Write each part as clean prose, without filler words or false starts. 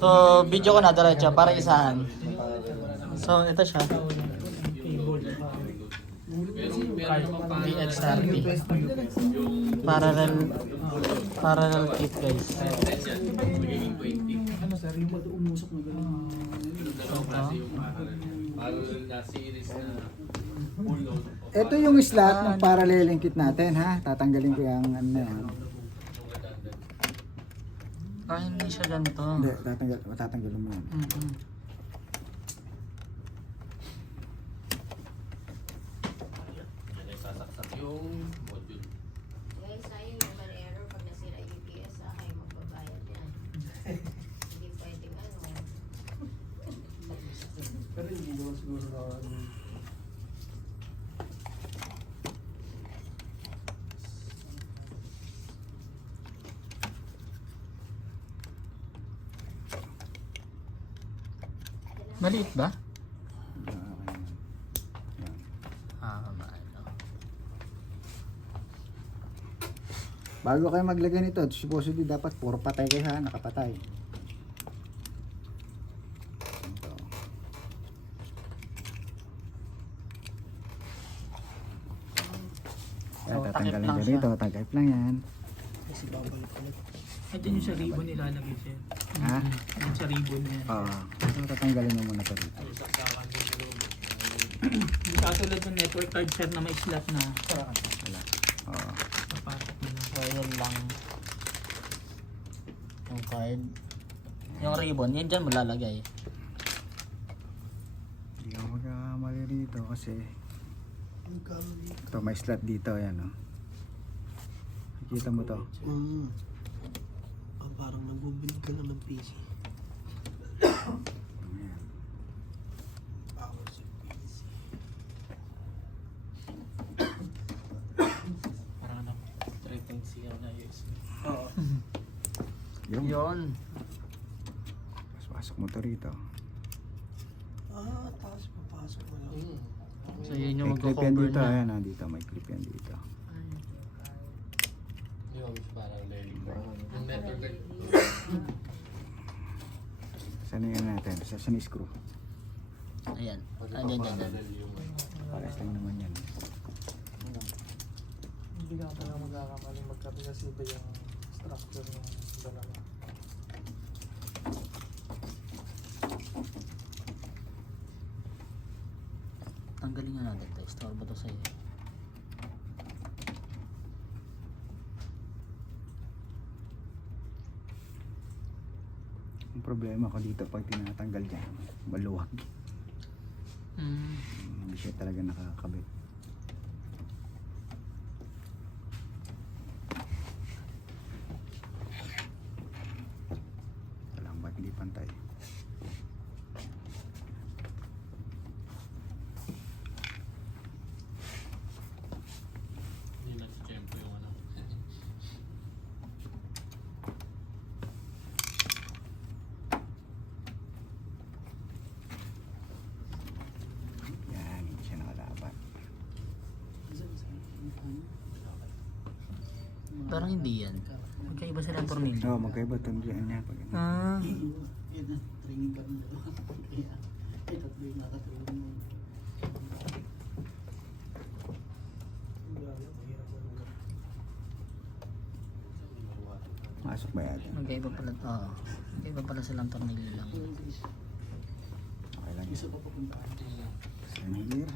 So, video ko na diretso para isahan. So, ito siya. DXRT. Parallel kit guys. Ano sir, yung umusok na gano'n. Ito yung slot ng parallel kit natin ha. Tatanggalin ko yung ano na yan. Hindi siya ganito. Hindi, tatanggalin mo yan. Guys, ayun yung man error pag nasira UPS, kayo magbabayad yan. Hindi pwedeng ano. Pero hindi naman siguro na ano. Maliit ba? Ano. Bago kayo maglagay nito, supposedly dapat puro patay kayo ha, nakapatay. Ito. Yan, So, tatanggalin takip lang ko siya. dito, takip lang yan. Kasi babalik ulit. Ito yung sa ribbon nilalagay siya. Ha? Yung sa ribbon niya. Oo. So, tatanggalin mo muna ito dito. Hindi katulad ng network card sir na may slot na Wala. Oo. papatok mo na. So, yun lang. Yung card. Yung ribbon, yun dyan mo lalagay. Hindi ako magkamali rito kasi ito may slot dito, yan o. Nakikita mo to. Parang nagbubuild ka lang ng PC. Ayan. Power sa PC. Parang ano, 3.0 na USB. Oo. Yung, Yun. pasok mo to rito. Taas papasok mo lang. So, yun yung May clip yan magko-cover dito, na. ayan o, dito, may clip yan dito. Saan yun natin? Saan yung screw? Ayan. Ayan, dyan. Pares lang naman yan. Hindi ka pa lang magkakamali magkapilasiba yung structure ng dalawa. Tanggalin nga natin ito. Istorbo to sa'yo. Ang problema ko dito pag tinatanggal dyan, maluwag. Hindi siya talaga nakakabit. Alam ba't hindi pantay? Hindi na si Chempo yung ano. Yan, hindi siya nakalaban. Parang hindi yan. Magkaiba sila ng tornilyo. Oo, magkaiba itong diyan niya. Pag ano. Yun na, training ka rin dalawa. Kaya, tatlo yung nakatraining mo. Masok ba yan? Magkaiba pala. Oo. Magkaiba pala silang tornilyo lang. Okay lang Isa yan. pa papuntaan. Same here.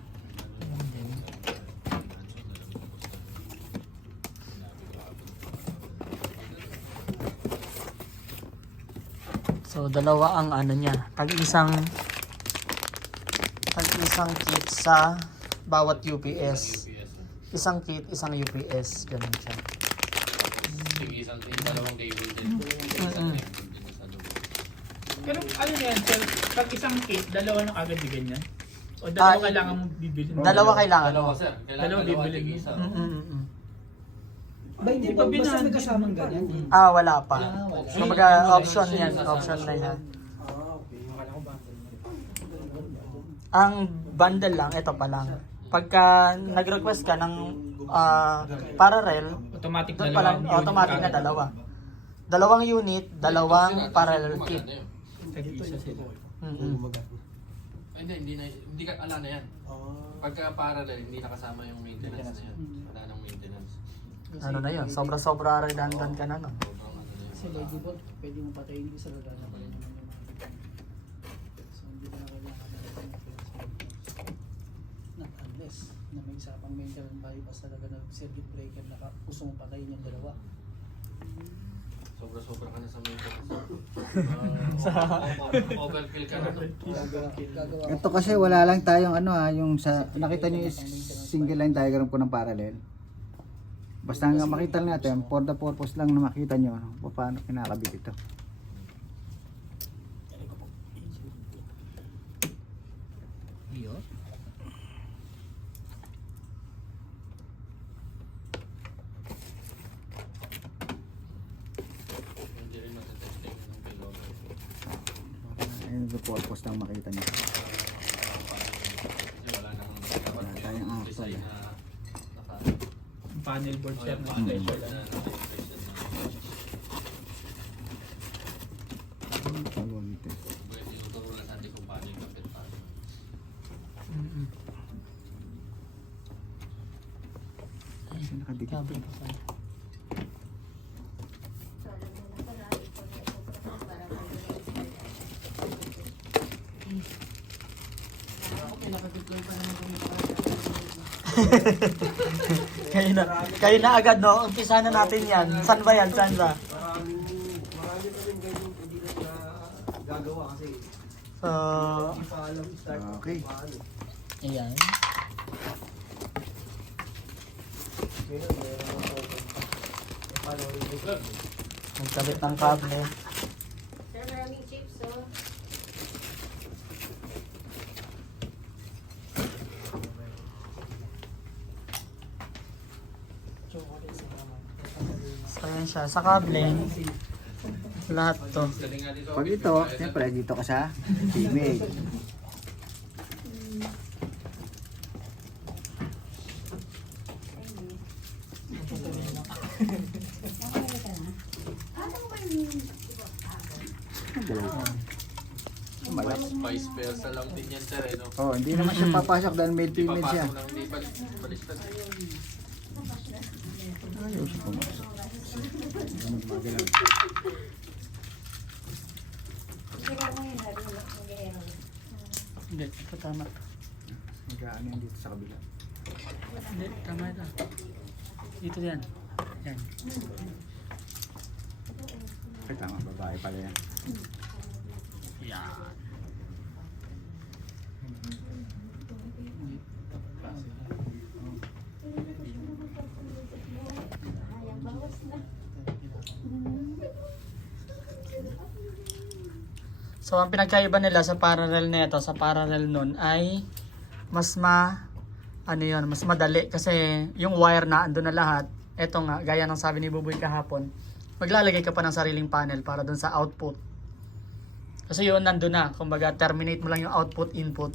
So, dalawa ang ano niya. Tag-isang kit sa bawat UPS. Isang kit, isang UPS. Ganun siya. Sige, isang dalawang cable din. Pero ano yan sir, pag isang kit, dalawa na agad di ganyan? O dalawa kailangan mo bibili? Dalawa kailangan. Dalawa, sir. Kailangan Dalawa dalawa bibili mo. isa. Ba, hindi ba basta may kasamang ganyan? Wala pa. Wala. So, option yan. Option na yan. Okay. Akala ko ba? Ang bundle lang, ito pa lang. Pagka nag-request ka ng parallel, Automatic doon pa lang, automatic na dalawa. Dalawang unit, dalawang parallel kit. Tag-isa sila. Hindi ka ala na yan. Pagka parallel, hindi nakasama yung maintenance na yan. Wala nang maintenance. Ano na yun? Sobra-sobra redundant ka na, no? Sobrang ano na Kasi yun. lady bolt, pwede mo patayin din sa lagana pa rin naman yung mga. So hindi ka na kailangan not unless na may isa pang maintenance bypass talaga na circuit breaker na gusto mong patayin yung dalawa. Sobra-sobra ka na sa maintenance. Overkill ka na. No? Gagawa Ito kasi wala lang tayong ano ha, yung sa nakita niyo yung single line diagram ko ng parallel. Basta hanggang makita lang natin for the purpose lang na makita niyo paano kinakabit ito. Hindi rin masatesting yung kailangan. Ayun yung purpose lang makita niyo. Kasi wala nang Wala tayong actual, design eh. na naka... Panel board sir na Panel special board lang. na naka-special na. Pwede tinuturo lang natin kung paano yung kapit paano. Kasi nakadikit. Sabi ko sa'yo. So, alam mo na pala, ikaw na ito para mag-release. ako pinaka-deploy pa naman kung Kayo na agad, no? Umpisa na natin yan. Saan ba yan? Saan ba? Marami pa rin ganyan hindi na gagawa kasi So, hindi pa alam start Okay. paano. ayan. Kaya meron ng photo. Paano rin Nagkabit ng kable. Sir, maraming chips, oh. chocolate sa naman. So, ayan siya. Sa kable, lahat to. Galing nga dito. Pag ito, siyempre dito ka sa female. Malas. Vice versa lang din yan sir. Eh, no? Oh, hindi naman siya papasok dahil male Hindi female siya. papasok ng hindi baliktad. Ayos, pumasok. Magmagalaw. Ikaw mo yun, sabi mo, mag-error. Hindi, ito tama. Mag-ano yan dito sa kabila. Hindi, tama ito. Dito yan. Yan. Ay tama, babae pala yan. Yan. Ayan, bawas na. So, ang pinagkaiba nila sa parallel nito, sa parallel nun ay mas mas madali kasi yung wire na andun na lahat. Ito nga, gaya ng sabi ni Buboy kahapon, maglalagay ka pa ng sariling panel para dun sa output. Kasi yun nandun na, kumbaga terminate mo lang yung output input.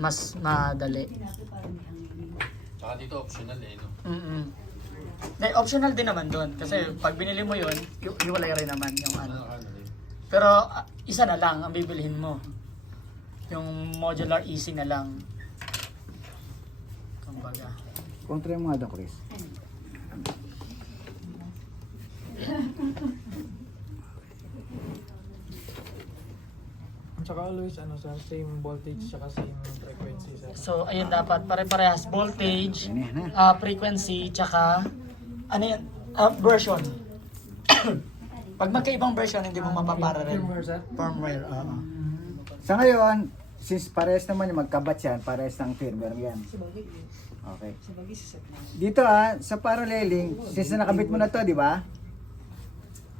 Mas madali. Saka dito optional eh. No? Optional din naman dun kasi pag binili mo yun, iwalay rin naman yung ano. Ano eh. Pero isa na lang ang bibilhin mo. Yung modular easy na lang. Kumbaga. Kontra mo nga daw, Chris. Tsaka always same voltage tsaka same frequency sir. So ayun dapat pare-parehas voltage, Yan yan ha. frequency, tsaka ano yan? Version. Pag magkaibang version hindi mo mapaparallel. Firmware sir. Firmware. Sa ngayon, since parehas naman yung magkabat yan, parehas ng firmware yan. Sa bagay, Okay. sa bagay si set na. Dito sa paralleling, since nakabit mo na to, di ba?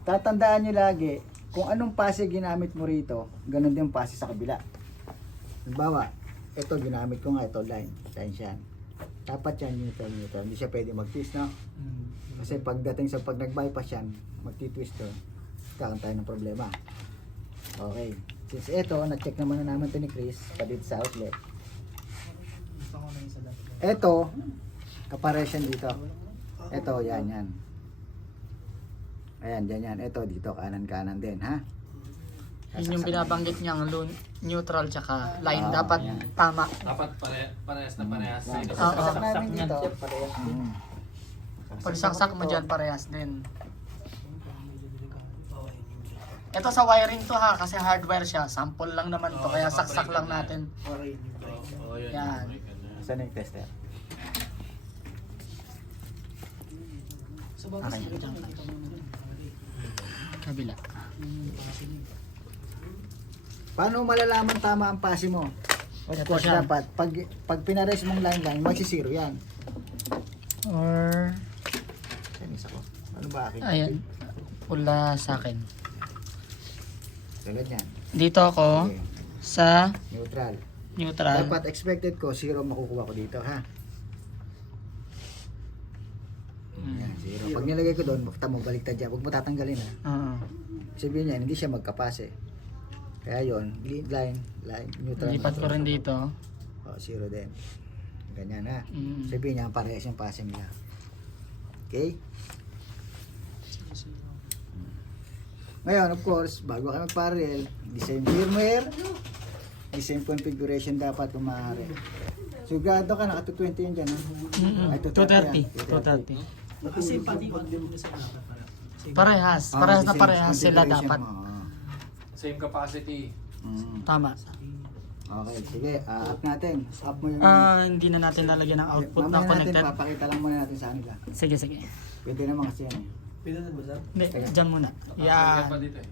Tatandaan nyo lagi, kung anong pase ginamit mo rito, ganun din yung pase sa kabila. Halimbawa, ito ginamit ko nga, ito line yan. Dapat yan, neutral. Hindi siya pwede mag-twist, no? Kasi pagdating sa pag nag-bypass yan, magti-twist to, kakaroon tayo ng problema. Okay. Since ito, na-check naman na naman ito ni Chris, padit sa outlet. Gusto ko na yung sa dati. Ito, kapares yan dito. Ito, yan. Ayan, dyan yan. Ito, dito, kanan-kanan din, ha? Yun yung binabanggit niyang neutral tsaka line. Ah, Dapat yan. tama. Dapat parehas na parehas. Yan. Oo. Saksak namin Saksak dito. Hmm. Pag saksak mo dyan, parehas din. Oo, yun yung Ito sa wiring to ha, kasi hardware siya. Sample lang naman to, kaya saksak lang natin. para yun yung breaker. Oo, yun. Yan. Saan yung tester? Sa bagay, Okay. siguro nakikita mo na yun. Kabila. Pase din. Paano malalaman tama ang pasi mo? Of Ito course, siya. dapat pag pinares mong line, magsisiro yan. Or, Yan, isa ko. Ano ba akin? ayan, pula sa akin. Tulad yan. Dito ako Okay. sa Neutral. neutral. Dapat expected ko, 0 makukuha ko dito, ha? Yan, 0. Pag nilagay ko doon, tamo baliktad dyan. Huwag mo tatanggalin, ha? Oo. Sabihin niya, hindi siya magkapase. Kaya yon, line, neutral. Lipat ko rin dito. O, 0 din. Ganyan, ha? Mm. Sabihin niya, parehas yung pase nila. Okay? Ngayon, of course, bago ka mag-parallel, the same firmware, the same configuration dapat kung maaari. Sigurado ka, naka 220 yun dyan, ha? Ay, 230. 230. 230. Kasi pati yung din sa dapat para. Parehas. Ah, Parehas the na same parehas sila configuration dapat. mo, oo. Same capacity. Tama. Okay, sige, up natin. Up mo yung... Hindi na natin lalagyan ng output na mamaya natin, connected. papakita lang muna natin sa kanila. Sige, sige. Pwede naman kasi yan, eh. Pwede na ba, sir? Hindi, dyan muna. Yan. Pa Yan. dito eh.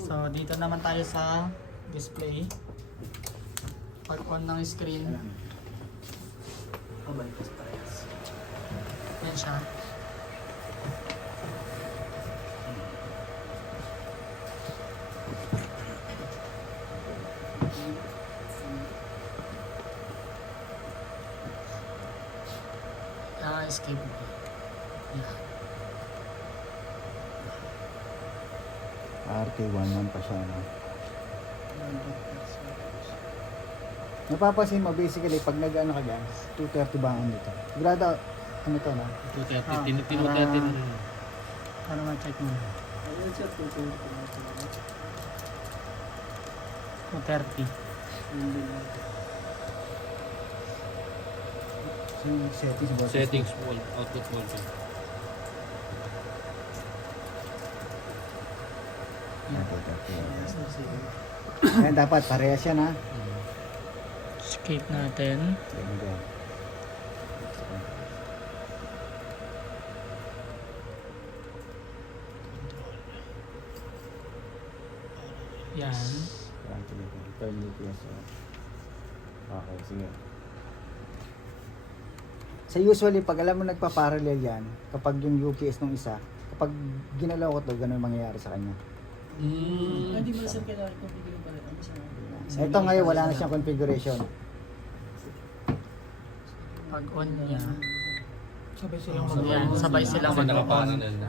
So, dito naman tayo sa display. Pag on ng screen, Oh, bypass parehas. yan siya. Escape. Yeah. RK11 pa siya, no? Napapansin mo, basically, pag nag-ano ka dyan, 230 ba ang dito? Sigurado, ano to, no? 230. para- 230. Para ma-check mo. Ayun siya, 220. 230. So, yung settings ba? Settings output voltage. Ayan, dapat parehas yan, ha? Escape natin. Ayan, dyan. Yan. Turn UPS. Okay, sige. Sa usually, pag alam mo nagpa-parallel yan, kapag yung UPS ng isa, kapag ginalaw ko to, ganun mangyayari sa kanya. Hindi mo sir kailangan configure pa rin. Ano sa Ito ngayon, wala na siyang configuration. Pag on niya. Sabay silang Yan, sabay silang Kasi mag-on. nakaparallel na.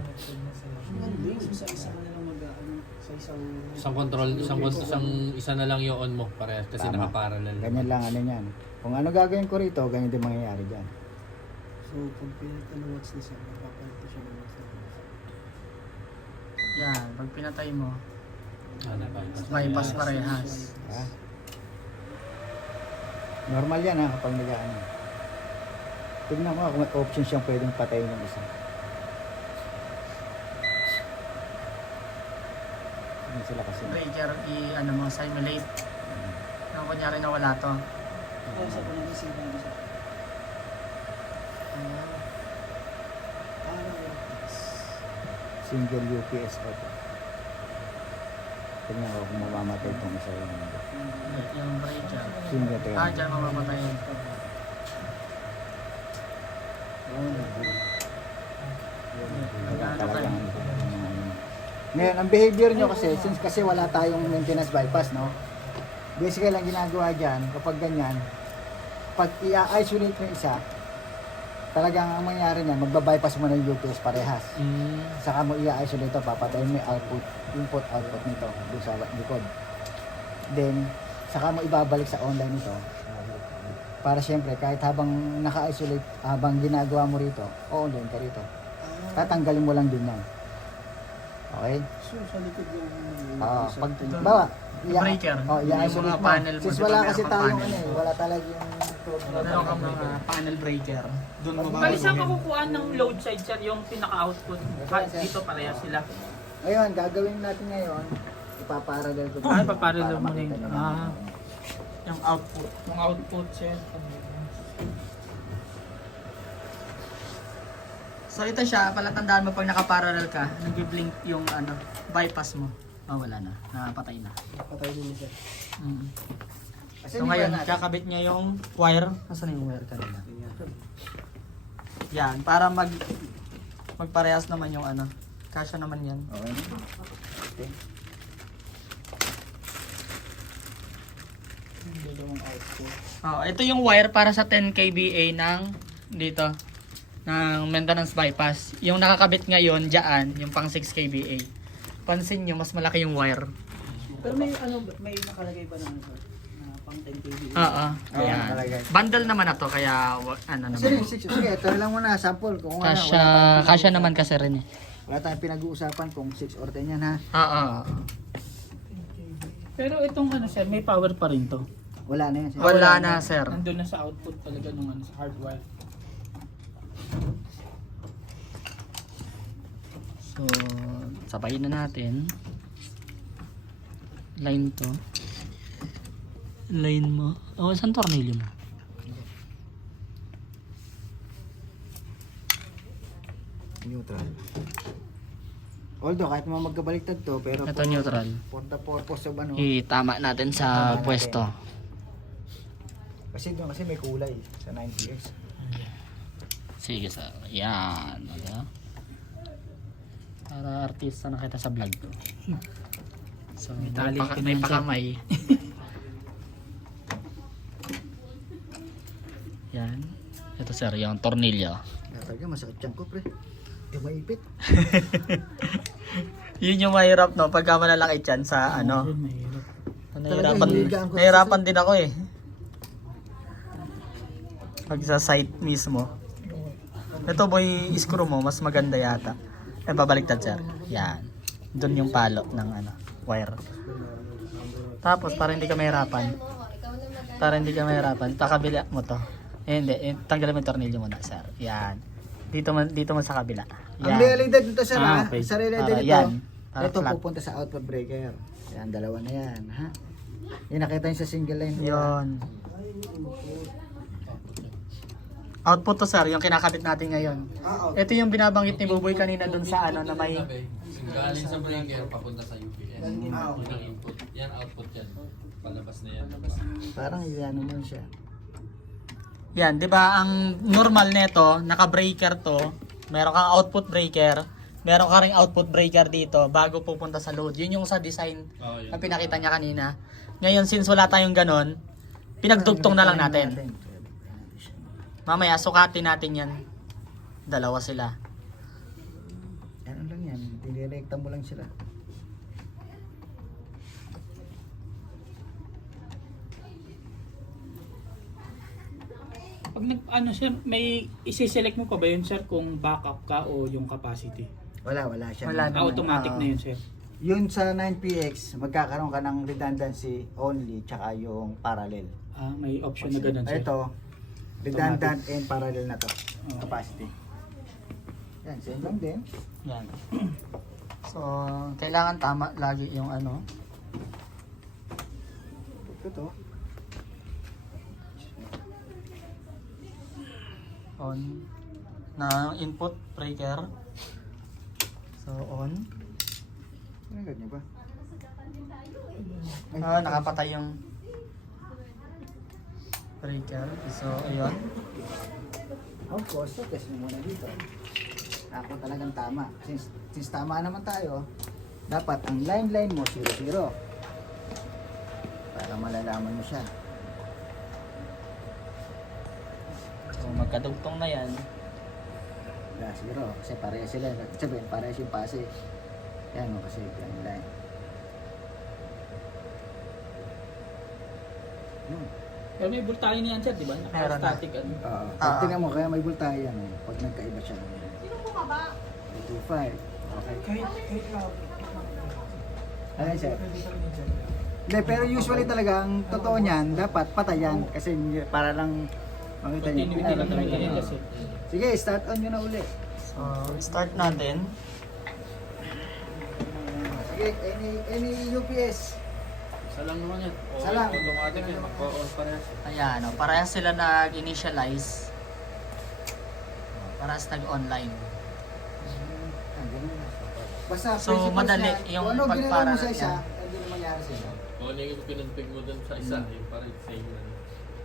Sa isa na lang mag-ano, sa isang... Isa na lang yung on mo parehas kasi Tama. nakaparallel. Ganyan lang, ano yan. Kung ano gagawin ko rito, ganyan din mangyayari dyan. So, pag pinata ng watch ni sir, mapapalito siya ng watch na watch. Yan, pag pinatay mo, bypass. bypass parehas. Ha? Normal yan, ha, kapag nag-ano. Tignan mo kung may option siyang pwedeng patayin ng isa. Hindi sila kasi. Breaker, ano mo, simulate. Yung kunyari na wala to. Oo, sa pala yung signal siya. Single UPS auto. Tignan ko kung mamamatay itong isa yung Yung breaker. single. Tignan. Dyan mamamatayin. Talagang ngayon, ang behavior nyo kasi, since kasi wala tayong maintenance bypass, no? Basically, lang ginagawa dyan, kapag ganyan, pag i-isolate mo isa, talagang ang mangyari niyan, magbabypass mo na yung UPS parehas. Saka mo i-isolate ito, papatayin mo yung output, input-output nito, doon sa likod. Then, saka mo ibabalik sa online ito, para syempre, kahit habang naka-isolate, habang ginagawa mo rito, o online ka rito, tatanggalin mo lang din yan. Okay? So, sa likod yung... Pag, bawa, Breaker. Yung i-isolate mga mo. panel mo, Since di ba wala meron kasi kang tayong panel? wala talaga yung Meron kang mga panel breaker. Doon mo Bali saan babaguhin. makukuha ng load side sir, yung pinaka-output? Dito pareha sila. Ngayon, gagawin natin ngayon, ipaparallel ko. Paparallel mo na yun. makita nyo. Yung output. Yung output sir. So ito siya, palatandaan mo pag nakaparallel ka, nag-blink yung ano, bypass mo. Wala na, napatay na. Patay din sir. Kasi So ngayon, kakabit niya yung wire. Nasaan yung wire kanina? Yan, para magparehas naman yung ano. Kasya naman yan. Okay. Okay. Dalawang output. Ito yung wire para sa 10 kVA ng dito ng maintenance bypass. Yung nakakabit ngayon diyan, yung pang 6 kVA. Pansin nyo, mas malaki yung wire. Pero may ano, may nakalagay ba na ano, sir? Na pang 10 kV? Oo. Ayan. nakalagay. Bundle naman na to, kaya ano Sige, naman. sige, ito lang muna, sample. Kung ano, Kasya naman kasi rin eh. Wala tayong pinag-uusapan kung 6 or 10 yan ha. Oo. Pero itong ano sir, may power pa rin to. Wala na yan. sir. Wala na, sir. Nandun na sa output talaga nung ano, sa hardwire. So, sabayin na natin. Line to. Line mo. Saan tornilyo mo? Neutral. Although, kahit mga magkabaliktad to, pero Ito neutral. for the purpose of ano, Itama natin sa Tama natin. pwesto. kasi doon kasi may kulay sa 90X. Sige, sir. Yan. Okay. Para artista na kita sa vlog ko. So, talent ka may naman, sir. pakamay. Yan. Ito, sir, yung tornilyo. Kaya talaga, masakit yan ko, pre. Di maipit. Yun yung mahirap, no? Pagka malalaki dyan sa ano. Talaga, Nahirapan, hinigaan ko. nahirapan din ako eh. Pag sa site mismo. Ito boy, screw mo, mas maganda yata. Babaliktad, sir. Yan. Doon yung palo ng ano, wire. Tapos para hindi ka mahirapan. Para hindi ka mahirapan, pakabila mo to. Hindi, tanggalin mo yung tornilyo muna, sir. Yan. Dito mo sa kabila. Ang realidad nito, sir, ha? Okay. Sa realidad Para nito, yan. Para ito flat. pupunta sa output breaker. Yan, dalawa na yan, ha? Yung nakita nyo sa single line. Yun. Output to, sir, yung kinakabit natin ngayon. Ito yung binabanggit ni Buboy kanina dun sa ano na may Galing sa breaker, papunta sa UPS. Yun ang input. Yan, output yan. Palabas na yan. Parang yan naman siya. yan, 'di ba? Ang normal nito, naka-breaker to. Meron kang output breaker, meron ka ring output breaker dito bago pupunta sa load. Yun yung sa design Oh, yun. na pinakita niya kanina. Ngayon, since wala tayong ganon, pinagdugtong na lang natin. Mamaya, sukatin natin yan. Dalawa sila. Ano lang yan, dinirekta mo lang sila. Pag ano sir, may isi-select mo pa ba yun sir kung backup ka o yung capacity? Wala siya. Wala naman. Automatic na yun sir. Yun sa 9PX, magkakaroon ka ng redundancy only, tsaka yung parallel. May option na ganun sir. Ito, redundant and parallel na to. Oh. Capacity. Yan, same lang din. Yan. So, kailangan tama lagi yung ano. Ito to. On na input breaker. So, on. Nagad niyo ba? Nakapatay yung breaker. So, ayun. Of course, so test mo muna dito. Ako talagang tama. Since tama naman tayo, dapat ang line mo 0-0. Para malalaman mo siya. So, magkadugtong na yan. Wala 0. Kasi parehas sila. Sabihin, parehas yung pase. Yan o, kasi yung line. Yun. Pero may voltahe niyan sir, di ba? Meron na. Naka-static ano. Tingnan mo, kaya may voltahe yan. Pag nagkaiba siya. Sino bumaba? 225. Okay. Kahit Ayan, sir. pwede pa rin yun, sir. Hindi, pero usually talaga, ang totoo niyan, dapat patayan. Kasi para lang makita niyo. Continuity lang talaga yan kasi. Sige, start on nyo na uli. So, start natin. Sige, any UPS. Isa lang naman yan. O, Isa lang. automatic yan. Magpo-on parehas. Ayan, parehas sila nag-initialize. Parehas nag-online. Ah, ganun na. Basta, So, principles madali na, yung kung ano ginawa mo pagparalan sa isa, niya. hindi na mangyari sa isa. O, ano yung pinunpig mo dun sa isa, yun parang same na.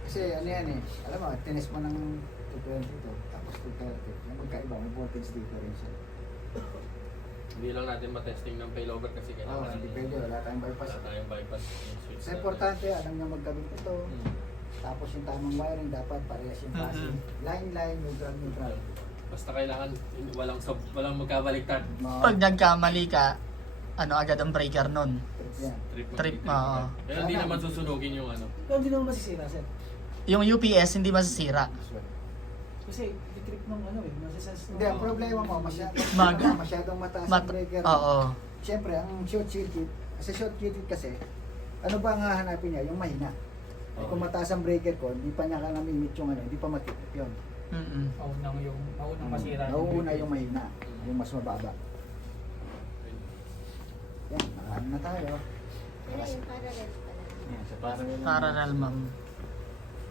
Kasi ano yan eh, alam mo, tinis mo ng 220 to, tapos 230. Yung magkaiba, may voltage difference yan. Hindi lang natin matesting ng failover kasi Oo, kailangan hindi pwede, wala tayong bypass. wala tayong bypass. Yung switch Sa natin. importante, alam nyo magkabit ito, tapos yung tamang wiring, dapat parehas yung passing. Line, neutral. Basta kailangan walang magkabaliktad. Pag nagkamali ka, ano agad ang breaker nun? Yan. Trip, oo. Pero hindi naman susunugin yung ano. Ikaw hindi naman masisira, sir. Yung UPS hindi masisira. Kasi trip ng ano eh, nasa-sense Hindi, ang problema mo, masyadong mataas ang Mat breaker. Oo. Siyempre, ang short circuit, sa short circuit kasi, ano ba ang hahanapin niya? Yung mahina. Eh, kung mataas ang breaker ko, hindi pa niya ka namimit yung ano, hindi pa matipip yun. Maunang masira. Nauuna yung mahina, yung mas mababa. Yan, nakaano na tayo. Ano yung parallel pala? Yan, sa parallel. Parallel, ma'am.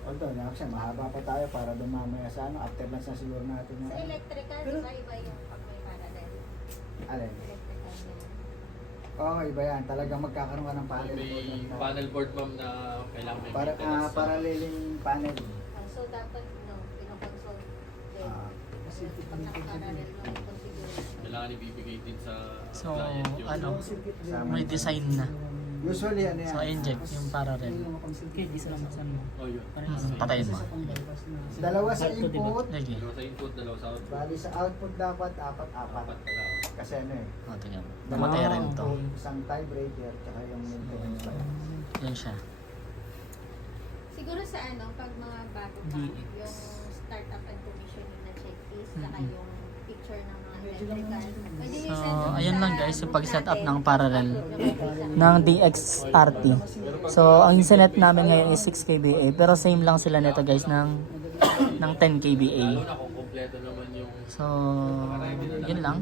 Although, kasi mahaba pa tayo para doon mamaya sa ano, after lunch na siguro natin yung Sa electrical, di ba iba yung pag may parallel? alin. Electrical yun. Oo, iba yan. Talagang magkakaroon ka ng panel. May panel board ma'am na kailangan may Para, maintenance. paralleling panel. So dapat, pinoconsult din. Ah. Kasi pag nakaparallel yung configuration. Kailangan ibibigay din sa So, client yung ano, Sama may yung- design na. Usually, ano yan? So, inject yung parallel. Okay, isa lang mo. Oh, yun. Patayin mo. Dalawa sa input. Sige. Dalawa sa input, dalawa sa output. Bali sa output dapat apat. Apat pala. Kasi ano eh. O, tingnan mo. Dalawang Namatay rin to. output, isang tiebreaker, tsaka yung maintenance pa yan. Yan siya. Siguro sa ano, pag mga bago pa, yung startup and commissioning na checklist, saka yung picture ng mga electrical. Pwede nyo So, send dun ayan sa lang guys, yung group pag-set up natin. ng parallel Yung ng DXRT. So, ang sinet namin ngayon is 6 kVA, pero same lang sila nito guys ng 10 kVA. Lalo na kung kompleto naman yung So, yun lang.